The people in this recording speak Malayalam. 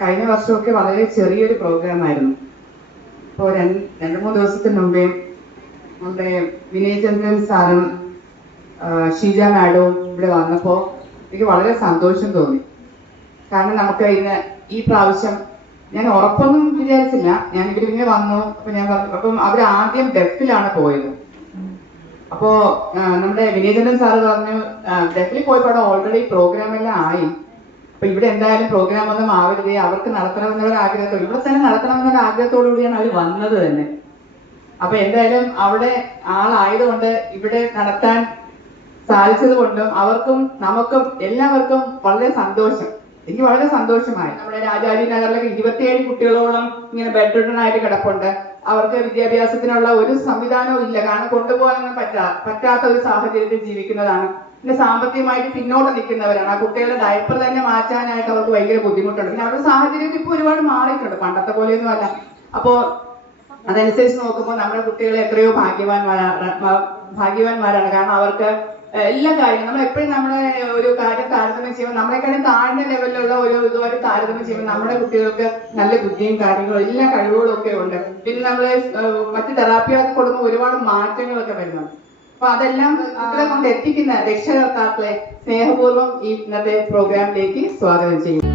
കഴിഞ്ഞ വർഷമൊക്കെ വളരെ ചെറിയൊരു പ്രോഗ്രാം ആയിരുന്നു. ഇപ്പോൾ രണ്ട് മൂന്ന് ദിവസത്തിന് മുമ്പേ നമ്മുടെ വിനയചന്ദ്രൻ സാറും ഷീജ മാഡവും ഇവിടെ വന്നപ്പോൾ എനിക്ക് വളരെ സന്തോഷം തോന്നി. കാരണം നമുക്ക് ഈ പ്രാവശ്യം ഞാൻ ഉറപ്പൊന്നും വിചാരിച്ചില്ല. ഞാൻ ഇവരിങ്ങനെ വന്നു. അപ്പൊ ഞാൻ പറഞ്ഞു, അപ്പം അവർ ആദ്യം ഡെഫിലാണ് പോയത്. അപ്പോ നമ്മുടെ വിനയചന്ദ്രൻ സാറ് പറഞ്ഞു ഡെഫിൽ പോയപ്പോൾ അവിടെ ഓൾറെഡി പ്രോഗ്രാം എല്ലാം ആയി. അപ്പൊ ഇവിടെ എന്തായാലും പ്രോഗ്രാം ഒന്നും ആവരുതേ, അവർക്ക് നടത്തണമെന്നുള്ള ആഗ്രഹത്തോട്, ഇവിടെ തന്നെ നടത്തണമെന്നുള്ള ആഗ്രഹത്തോടു കൂടിയാണ് അവർ വന്നത് തന്നെ. അപ്പൊ എന്തായാലും അവിടെ ആളായതുകൊണ്ട് ഇവിടെ നടത്താൻ സാധിച്ചത് കൊണ്ടും അവർക്കും നമുക്കും എല്ലാവർക്കും വളരെ സന്തോഷം. എനിക്ക് വളരെ സന്തോഷമായി. നമ്മുടെ രാജാജി നഗറിലൊക്കെ 27 കുട്ടികളോളം ഇങ്ങനെ ബെഡ് ആയിട്ട് കിടപ്പുണ്ട്. അവർക്ക് വിദ്യാഭ്യാസത്തിനുള്ള ഒരു സംവിധാനവും ഇല്ല. കാരണം കൊണ്ടുപോകാനൊന്നും പറ്റാത്ത ഒരു സാഹചര്യത്തിൽ ജീവിക്കുന്നതാണ്. പിന്നെ സാമ്പത്തികമായിട്ട് പിന്നോട്ട് നിൽക്കുന്നവരാണ്. ആ കുട്ടികളുടെ ഡയപ്പർ തന്നെ മാറ്റാനായിട്ട് അവർക്ക് ഭയങ്കര ബുദ്ധിമുട്ടുണ്ട്. പിന്നെ അവരുടെ സാഹചര്യം ഇപ്പൊ ഒരുപാട് മാറിയിട്ടുണ്ട്, പണ്ടത്തെ പോലെയൊന്നും അല്ല. അപ്പോ അതനുസരിച്ച് നോക്കുമ്പോൾ നമ്മുടെ കുട്ടികൾ എത്രയോ ഭാഗ്യവാന്മാരാണ്. കാരണം അവർക്ക് എല്ലാ കാര്യങ്ങളും നമ്മൾ എപ്പോഴും നമ്മളെ ഒരു കാര്യം താരതമ്യം ചെയ്യുമ്പോൾ നമ്മളെക്കാളും താഴ്ന്ന ലെവലിലുള്ള ഒരു ഇതുമായിട്ട് താരതമ്യം ചെയ്യുമ്പോൾ നമ്മുടെ കുട്ടികൾക്ക് നല്ല ബുദ്ധിയും കാര്യങ്ങളും എല്ലാ കഴിവുകളും ഒക്കെ ഉണ്ട്. പിന്നെ നമ്മള് മറ്റ് തെറാപ്പിയൊക്കെ കൊടുക്കുമ്പോൾ ഒരുപാട് മാറ്റങ്ങളൊക്കെ വരുന്നുണ്ട്. അപ്പൊ അതെല്ലാം കുട്ടികളെ കൊണ്ട് എത്തിക്കുന്ന രക്ഷകർത്താക്കളെ സ്നേഹപൂർവ്വം ഈ ഇന്നത്തെ പ്രോഗ്രാമിലേക്ക് സ്വാഗതം ചെയ്യും.